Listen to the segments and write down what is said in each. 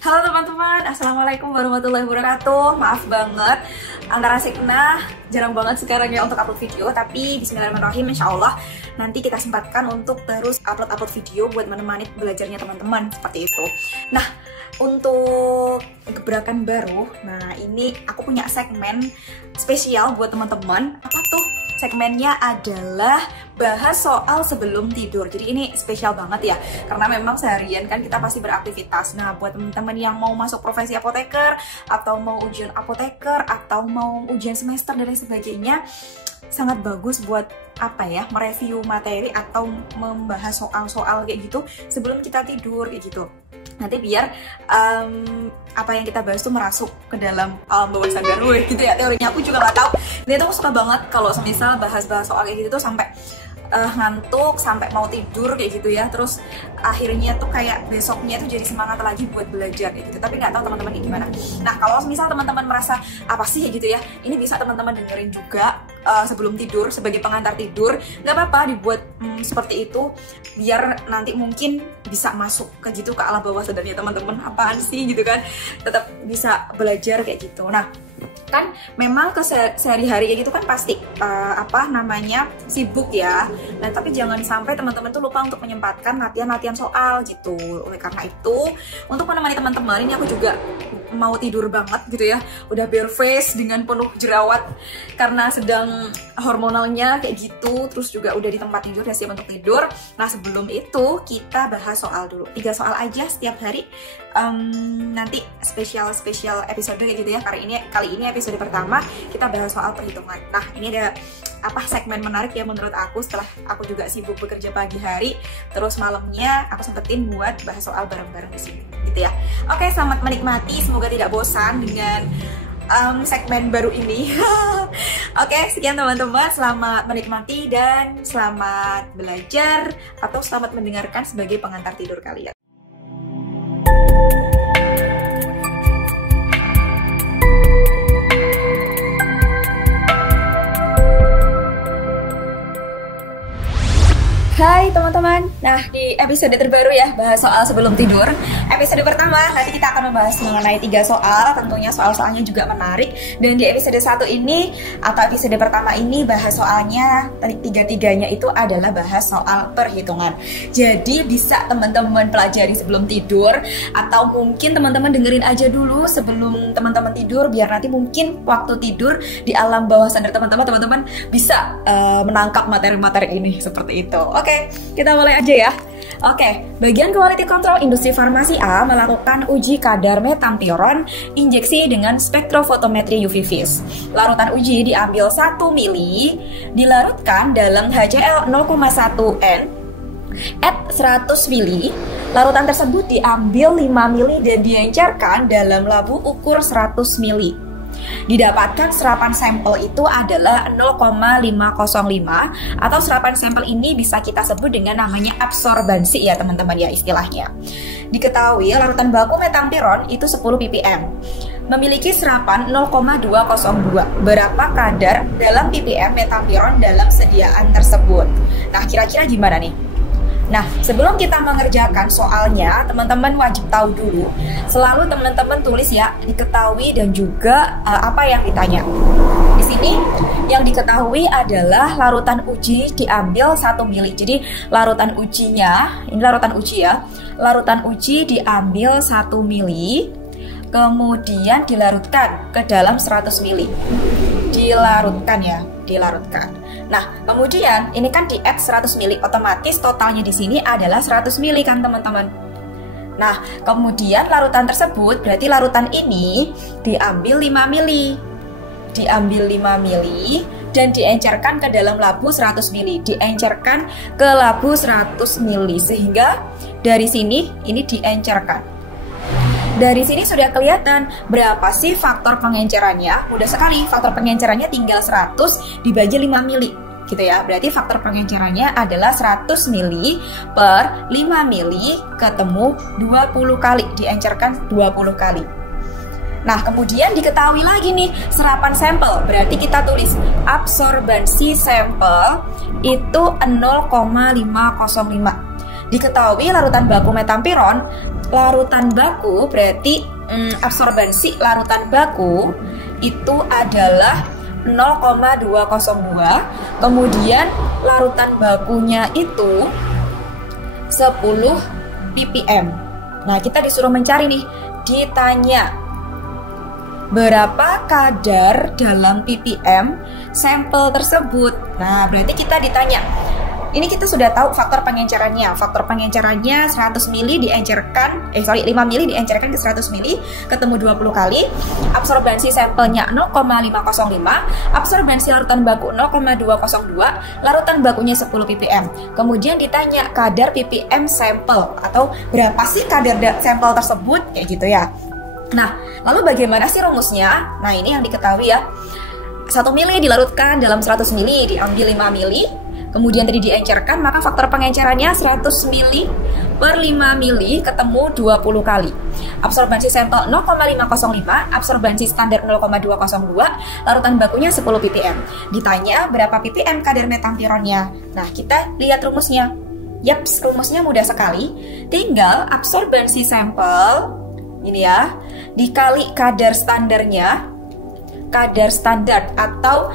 Halo teman-teman, Assalamualaikum warahmatullahi wabarakatuh. Maaf banget, antara Sikna jarang banget sekarang ya untuk upload video. Tapi bismillahirrahmanirrahim, insya Allah nanti kita sempatkan untuk terus upload video buat menemani belajarnya teman-teman, seperti itu. Nah, untuk gebrakan baru, nah ini aku punya segmen spesial buat teman-teman. Apa tuh? Segmennya adalah bahas soal sebelum tidur. Jadi ini spesial banget ya, karena memang seharian kan kita pasti beraktivitas. Nah, buat teman-teman yang mau masuk profesi apoteker, atau mau ujian apoteker, atau mau ujian semester dan lain sebagainya, sangat bagus buat apa ya, mereview materi atau membahas soal-soal kayak gitu sebelum kita tidur kayak gitu. Nanti biar apa yang kita bahas tuh merasuk ke dalam alam bawah sadar gitu ya, teorinya aku juga nggak tahu. Dia tuh suka banget kalau misal bahas-bahas soal kayak gitu tuh sampai ngantuk, sampai mau tidur kayak gitu ya. Terus akhirnya tuh kayak besoknya tuh jadi semangat lagi buat belajar kayak gitu. Tapi nggak tahu teman-teman gimana. Nah, kalau misal teman-teman merasa apa sih gitu ya, ini bisa teman-teman dengerin juga sebelum tidur sebagai pengantar tidur. Nggak apa-apa dibuat seperti itu, biar nanti mungkin bisa masuk ke gitu ke alam bawah sadarnya teman-teman. Apaan sih gitu kan, tetap bisa belajar kayak gitu. Nah, kan memang ke sehari-hari kayak gitu kan pasti sibuk ya. Nah, tapi jangan sampai teman-teman tuh lupa untuk menyempatkan latihan-latihan soal gitu. Oleh karena itu, untuk menemani teman-teman, ini aku juga mau tidur banget gitu ya, udah bare face dengan penuh jerawat karena sedang hormonalnya kayak gitu. Terus juga udah di tempat tidur ya, siap untuk tidur. Nah, sebelum itu kita bahas soal dulu, 3 soal aja setiap hari. Nanti spesial episode kayak gitu ya. Kali ini episode pertama kita bahas soal perhitungan. Nah, ini ada segmen menarik ya menurut aku, setelah aku juga sibuk bekerja pagi hari, terus malamnya aku sempetin buat bahas soal bareng-bareng di sini gitu ya. Oke, selamat menikmati, semoga tidak bosan dengan segmen baru ini. Oke, sekian teman-teman, selamat menikmati dan selamat belajar atau selamat mendengarkan sebagai pengantar tidur kalian. Hai teman-teman, nah di episode terbaru ya, bahas soal sebelum tidur. Episode pertama, nanti kita akan membahas mengenai 3 soal, tentunya soal-soalnya juga menarik. Dan di episode 1 ini, atau episode pertama ini, bahas soalnya, tiga-tiganya itu adalah bahas soal perhitungan. Jadi bisa teman-teman pelajari sebelum tidur, atau mungkin teman-teman dengerin aja dulu sebelum teman-teman tidur, biar nanti mungkin waktu tidur di alam bawah sadar teman-teman bisa menangkap materi-materi ini, seperti itu. Oke, kita mulai aja ya. Oke, bagian Quality Control Industri Farmasi A melakukan uji kadar metampiron injeksi dengan spektrofotometri UV vis. Larutan uji diambil 1 mili, dilarutkan dalam HCl 0,1 N at 100 mili. Larutan tersebut diambil 5 mili dan diencerkan dalam labu ukur 100 mili. Didapatkan serapan sampel itu adalah 0,505, atau serapan sampel ini bisa kita sebut dengan namanya absorbansi ya teman-teman ya istilahnya. Diketahui larutan baku metampiron itu 10 ppm memiliki serapan 0,202. Berapa kadar dalam ppm metampiron dalam sediaan tersebut? Nah, kira-kira gimana nih? Nah, sebelum kita mengerjakan soalnya, teman-teman wajib tahu dulu. Selalu teman-teman tulis ya, diketahui dan juga apa yang ditanya. Di sini yang diketahui adalah larutan uji diambil 1 mili. Jadi larutan ujinya, ini larutan uji ya. Larutan uji diambil 1 mili, kemudian dilarutkan ke dalam 100 mili. Dilarutkan ya, dilarutkan. Nah, kemudian ini kan di add 100 mili, otomatis totalnya di sini adalah 100 mili kan teman-teman. Nah, kemudian larutan tersebut berarti larutan ini diambil 5 mili. Diambil 5 mili dan diencerkan ke dalam labu 100 mili. Diencerkan ke labu 100 mili sehingga dari sini ini diencerkan. Dari sini sudah kelihatan berapa sih faktor pengencerannya. Mudah sekali, faktor pengencerannya tinggal 100 dibagi 5 mili gitu ya. Berarti faktor pengencerannya adalah 100 mili per 5 mili ketemu 20 kali, diencerkan 20 kali. Nah, kemudian diketahui lagi nih serapan sampel. Berarti kita tulis absorbansi sampel itu 0,505. Diketahui larutan baku metampiron larutan baku berarti absorbansi larutan baku itu adalah 0,202. Kemudian larutan bakunya itu 10 ppm. Nah, kita disuruh mencari nih, ditanya berapa kadar dalam ppm sampel tersebut. Nah, berarti kita ditanya. Ini kita sudah tahu faktor pengencerannya. Faktor pengencerannya 100 ml diencerkan, 5 ml diencerkan ke 100 ml, ketemu 20 kali. Absorbansi sampelnya 0,505, absorbansi larutan baku 0,202, larutan bakunya 10 ppm. Kemudian ditanya kadar ppm sampel atau berapa sih kadar sampel tersebut, kayak gitu ya. Nah, lalu bagaimana sih rumusnya? Nah, ini yang diketahui ya. 1 ml dilarutkan dalam 100 ml, diambil 5 ml. Kemudian tadi diencerkan, maka faktor pengencerannya 100 ml per 5 ml ketemu 20 kali. Absorbansi sampel 0,505, absorbansi standar 0,202, larutan bakunya 10 ppm. Ditanya berapa ppm kadar metampironnya. Nah, kita lihat rumusnya. Yaps, rumusnya mudah sekali. Tinggal absorbansi sampel, ini ya, dikali kadar standarnya, kadar standar atau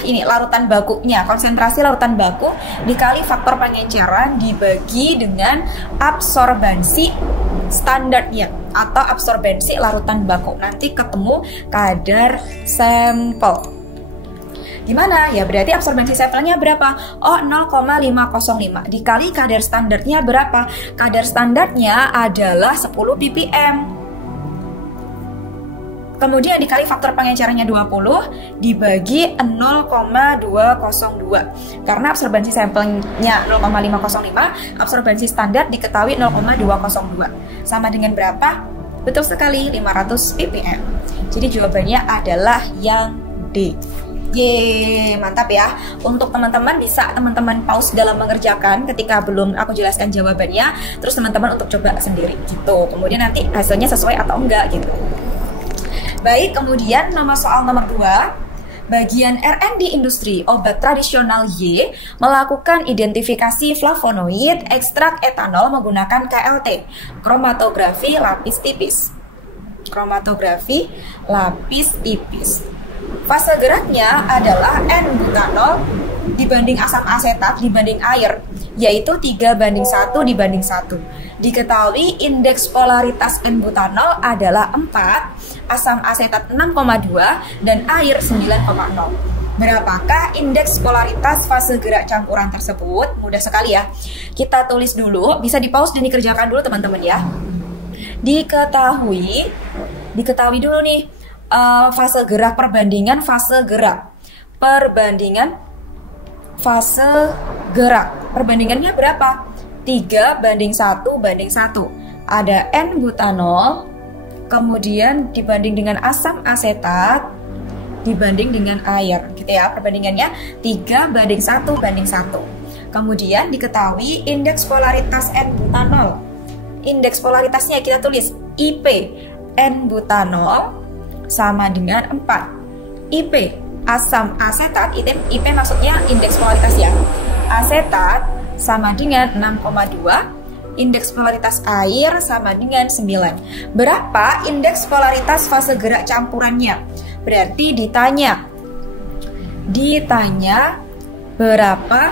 ini larutan bakunya, konsentrasi larutan baku dikali faktor pengenceran dibagi dengan absorbansi standarnya atau absorbansi larutan baku. Nanti ketemu kadar sampel. Gimana? Ya berarti absorbansi sampelnya berapa? Oh, 0,505 dikali kadar standarnya berapa? Kadar standarnya adalah 10 ppm. Kemudian dikali faktor pengencerannya 20 dibagi 0,202. Karena absorbansi sampelnya 0,505, absorbansi standar diketahui 0,202. Sama dengan berapa? Betul sekali, 500 ppm. Jadi jawabannya adalah yang D. Yeay, mantap ya. Untuk teman-teman bisa teman-teman pause dalam mengerjakan ketika belum aku jelaskan jawabannya, terus teman-teman untuk coba sendiri gitu. Kemudian nanti hasilnya sesuai atau enggak gitu. Baik, kemudian soal nomor 2. Bagian R&D industri obat tradisional Y melakukan identifikasi flavonoid ekstrak etanol menggunakan KLT, kromatografi lapis tipis. Kromatografi lapis tipis. Fase geraknya adalah N-butanol dibanding asam asetat dibanding air, yaitu 3:1:1. Diketahui indeks polaritas N-butanol adalah 4, asam asetat 6,2, dan air 9,0. Berapakah indeks polaritas fase gerak campuran tersebut? Mudah sekali ya. Kita tulis dulu, bisa di pause dan dikerjakan dulu teman-teman ya. Diketahui dulu nih fase gerak, perbandingan fase gerak. Perbandingannya berapa? 3:1:1. Ada N-butanol, kemudian dibanding dengan asam asetat, dibanding dengan air, gitu ya. Perbandingannya 3:1:1. Kemudian diketahui indeks polaritas N-butanol. Indeks polaritasnya kita tulis IP N-butanol sama dengan 4. IP asam asetat, IP maksudnya indeks polaritas ya. Asetat sama dengan 6,2, indeks polaritas air sama dengan 9. Berapa indeks polaritas fase gerak campurannya? Berarti ditanya berapa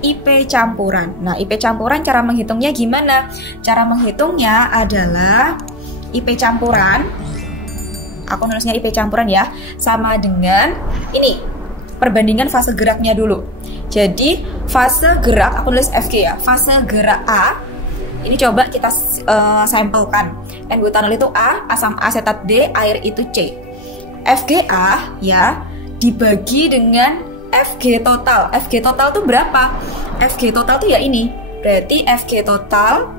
IP campuran. Nah, IP campuran cara menghitungnya gimana? Cara menghitungnya adalah IP campuran, aku nulisnya IP campuran ya, sama dengan ini, perbandingan fase geraknya dulu. Jadi fase gerak, aku nulis FG ya, fase gerak A, ini coba kita sampelkan. N-butanol itu A, asam asetat D, air itu C. FGA ya, dibagi dengan FG total. FG total itu berapa? FG total itu ya ini, berarti FG total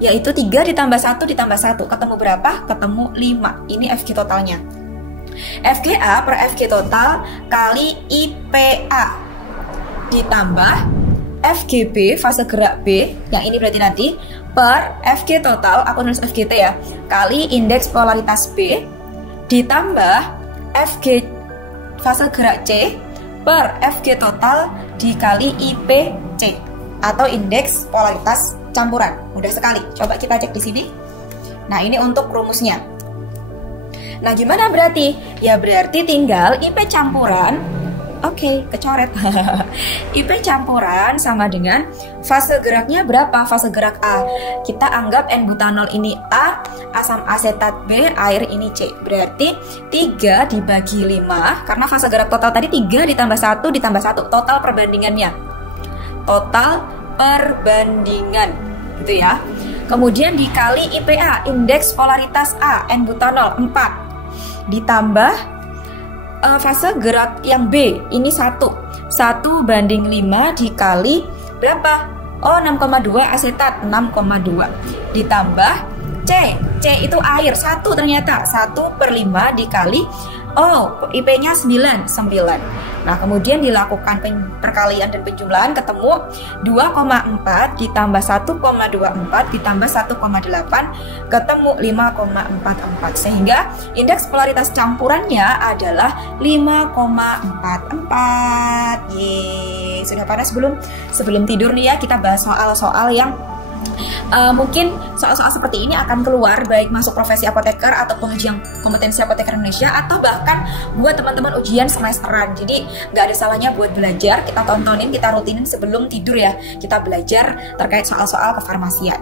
yaitu 3 ditambah 1 ditambah 1, ketemu berapa? Ketemu 5, ini FG totalnya. FGA per FG total kali IPA ditambah FGB fase gerak B, yang ini berarti nanti, per FG total, aku nulis FGT ya, kali indeks polaritas B ditambah FG fase gerak C per FG total dikali IPC atau indeks polaritas campuran. Mudah sekali. Coba kita cek di sini. Nah, ini untuk rumusnya. Nah, gimana berarti? Ya berarti tinggal IP campuran. Oke, kecoret. IP campuran sama dengan fase geraknya berapa? Fase gerak A. Kita anggap N-butanol ini A, asam asetat B, air ini C. Berarti 3 dibagi 5, karena fase gerak total tadi 3 ditambah 1 ditambah 1. Total perbandingannya. Total perbandingan. Gitu ya. Kemudian dikali IPA, indeks polaritas A, N-butanol 4. Ditambah fase gerak yang B, ini 1 banding 5 dikali berapa? Oh, 6,2 asetat, 6,2 ditambah C itu air, 1 ternyata 1/5 dikali, oh IP-nya 9. Nah, kemudian dilakukan perkalian dan penjumlahan, ketemu 2,4 ditambah 1,24 ditambah 1,8 ketemu 5,44, sehingga indeks polaritas campurannya adalah 5,44. Yeay, sudah pada sebelum tidur nih ya, kita bahas soal-soal yang mungkin soal-soal seperti ini akan keluar baik masuk profesi apoteker atau pengujian kompetensi apoteker Indonesia, atau bahkan buat teman-teman ujian semesteran. Jadi nggak ada salahnya buat belajar, kita tontonin, kita rutinin sebelum tidur ya, kita belajar terkait soal-soal kefarmasian.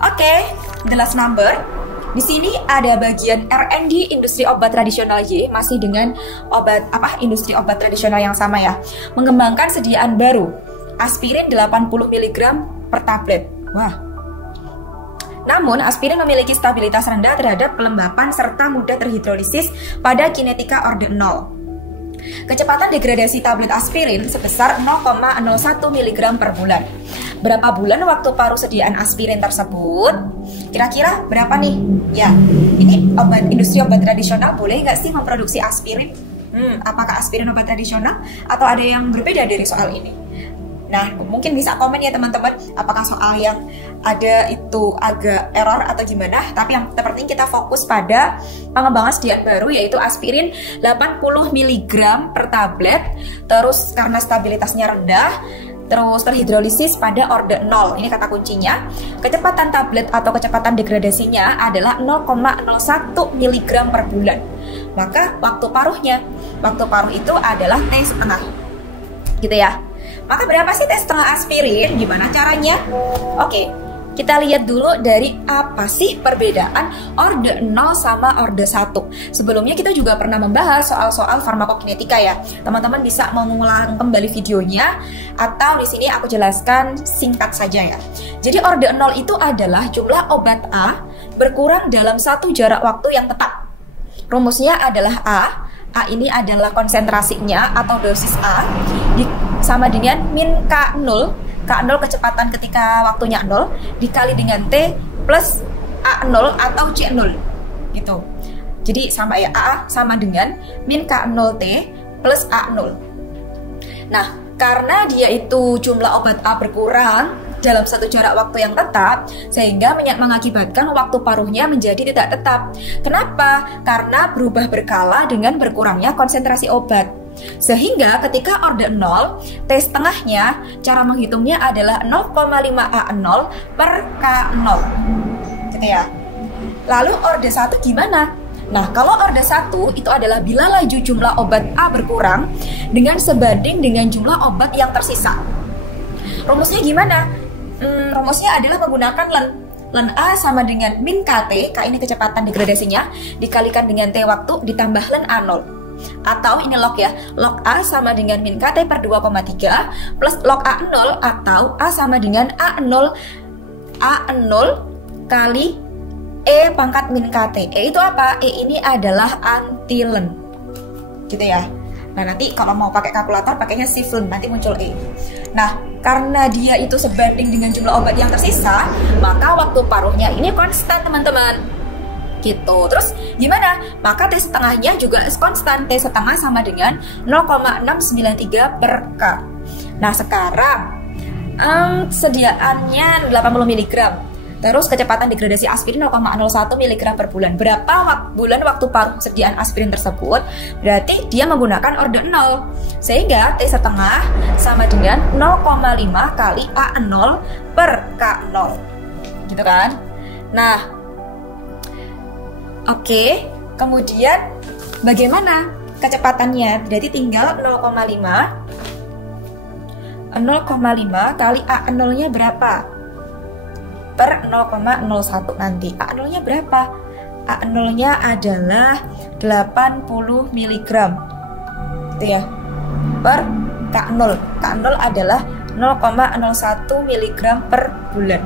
Oke, the last number. Di sini ada bagian R&D industri obat tradisional Y, masih dengan industri obat tradisional yang sama ya. Mengembangkan sediaan baru, aspirin 80 mg per tablet. Wah. Namun, aspirin memiliki stabilitas rendah terhadap kelembapan serta mudah terhidrolisis pada kinetika orde 0. Kecepatan degradasi tablet aspirin sebesar 0,01 mg per bulan. Berapa bulan waktu paruh sediaan aspirin tersebut? Kira-kira berapa nih? Ya, ini industri obat tradisional boleh nggak sih memproduksi aspirin? Apakah aspirin obat tradisional atau ada yang berbeda dari soal ini? Nah, mungkin bisa komen ya teman-teman, apakah soal yang ada itu agak error atau gimana. Tapi yang terpenting kita fokus pada pengembangan sediaan baru, yaitu aspirin 80 mg per tablet. Terus karena stabilitasnya rendah, terus terhidrolisis pada orde 0. Ini kata kuncinya. Kecepatan tablet atau kecepatan degradasinya adalah 0,01 mg per bulan. Maka waktu paruh itu adalah T setengah. Gitu ya. Maka berapa sih T setengah aspirin? Gimana caranya? Oke, kita lihat dulu dari apa sih perbedaan orde 0 sama orde 1. Sebelumnya kita juga pernah membahas soal-soal farmakokinetika ya. Teman-teman bisa mengulang kembali videonya, atau di sini aku jelaskan singkat saja ya. Jadi orde 0 itu adalah jumlah obat A berkurang dalam satu jarak waktu yang tepat. Rumusnya adalah A ini adalah konsentrasinya atau dosis A sama dengan min K0. K0 kecepatan ketika waktunya 0 dikali dengan T plus A0 atau C0 gitu. Jadi sama ya, A sama dengan min K0T plus A0. Nah, karena dia itu jumlah obat A berkurang dalam satu jarak waktu yang tetap, sehingga mengakibatkan waktu paruhnya menjadi tidak tetap. Kenapa? Karena berubah berkala dengan berkurangnya konsentrasi obat. Sehingga ketika orde 0, T setengahnya, cara menghitungnya adalah 0,5 A0 per K0. Gitu ya. Lalu orde 1 gimana? Nah, kalau orde 1 itu adalah bila laju jumlah obat A berkurang dengan sebanding dengan jumlah obat yang tersisa. Rumusnya gimana? Rumusnya adalah menggunakan len A sama dengan min KT, K ini kecepatan degradasinya, dikalikan dengan T waktu ditambah len A0. Atau ini log ya, log A sama dengan min KT per 2,3 plus log A0 atau A sama dengan A0 kali E pangkat min KT. E itu apa? E ini adalah antilen. Gitu ya. Nah, nanti kalau mau pakai kalkulator pakainya siflen, nanti muncul E. Nah, karena dia itu sebanding dengan jumlah obat yang tersisa, maka waktu paruhnya ini konstan teman-teman. Gitu. Terus gimana? Maka T setengahnya juga konstan. T setengah sama dengan 0,693 per K. Nah, sekarang sediaannya 80 mg. Terus kecepatan degradasi aspirin 0,01 mg per bulan. Berapa bulan waktu paruh persediaan aspirin tersebut? Berarti dia menggunakan orde 0. Sehingga T setengah sama dengan 0,5 kali A0 per K0. Gitu kan? Nah, oke. Kemudian bagaimana kecepatannya? Berarti tinggal 0,5 kali A0-nya berapa? Per 0,01 nanti. A0-nya berapa? A0-nya adalah 80 mg. Itu ya. Per K0. K0 adalah 0,01 mg per bulan.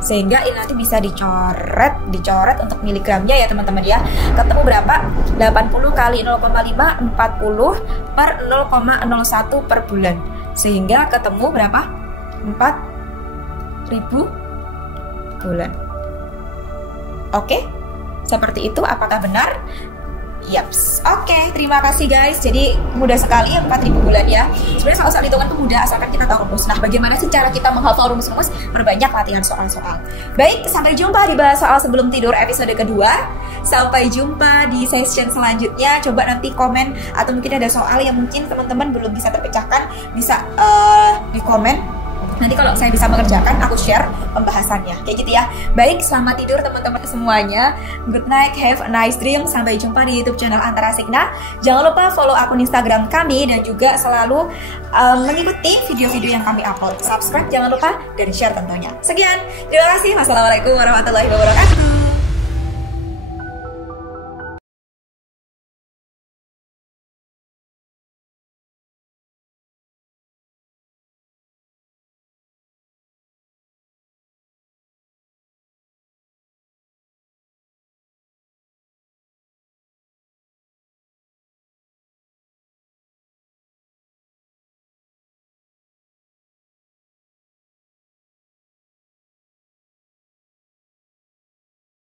Sehingga ini nanti bisa dicoret untuk miligramnya ya teman-teman ya. Ketemu berapa? 80 kali 0,5 40 per 0,01 per bulan. Sehingga ketemu berapa? 4.000 bulan. Oke, seperti itu. Apakah benar? Yaps. Oke, terima kasih guys. Jadi mudah sekali ya 4.000 bulan ya. Sebenarnya soal hitungan itu mudah asalkan kita tahu rumus. Nah, bagaimana sih cara kita menghafal rumus-rumus? Perbanyak latihan soal-soal. Baik, sampai jumpa di bahas soal sebelum tidur episode kedua. Sampai jumpa di session selanjutnya. Coba nanti komen atau mungkin ada soal yang mungkin teman-teman belum bisa terpecahkan, bisa di komen. Nanti kalau saya bisa mengerjakan, aku share pembahasannya. Kayak gitu ya. Baik, selamat tidur teman-teman semuanya. Good night, have a nice dream. Sampai jumpa di YouTube channel Antara Signa. Jangan lupa follow akun Instagram kami dan juga selalu mengikuti video-video yang kami upload. Subscribe jangan lupa dan share tentunya. Sekian, terima kasih. Wassalamualaikum warahmatullahi wabarakatuh.